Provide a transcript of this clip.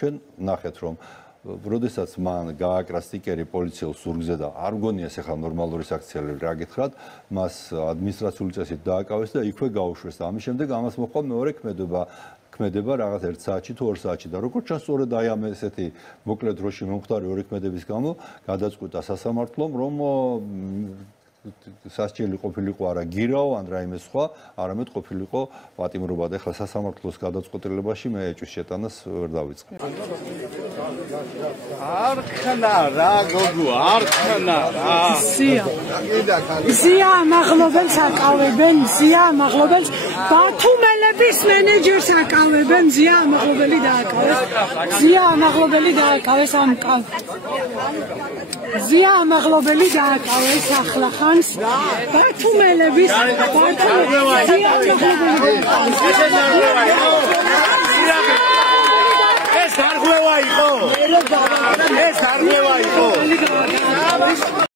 ჩვენ ნახეთ რომ როდესაც მან გააკრა სტიკერი პოლიციელ სურგზე და არ მგონია ეს ახლა ნორმალური საქციელი რა გითხრათ, მას ადმინისტრაციული წესით დააკავეს და იქვე გაუშვეს და ამის შემდეგ ამას მოყვა მეორე ქმედება რაღაც 1 საათში თუ 2 საათში და როგორც ჩანს სწორედ აი ამ ესეთი მოკლე დროში მომხდარი ორი ქმედების გამო გადაწყვიტა სასამართლომ რომ სასჯელი ყოფილიყო არა გირაო ან რაიმე სხვა, არამედ ყოფილიყო პატიმრობა და ახლა სასამართლოს გადაწყვეტილებაში მე ეჭვის შეტანას ვერ დავიწყებ. არ ხნა რა გოგო, არ ხნა რა. ზია ამაღლობელს აკავებენ, ზია ამაღლობელს ბათუმელების მენეჯერს აკავებენ, ზია ამაღლობელი დააკავეს. ზია ამაღლობელი დააკავეს ამ ზია ამაღლობელი დააკავეს ახლახანს ბათუმელების ეს არ ღვევა იყო.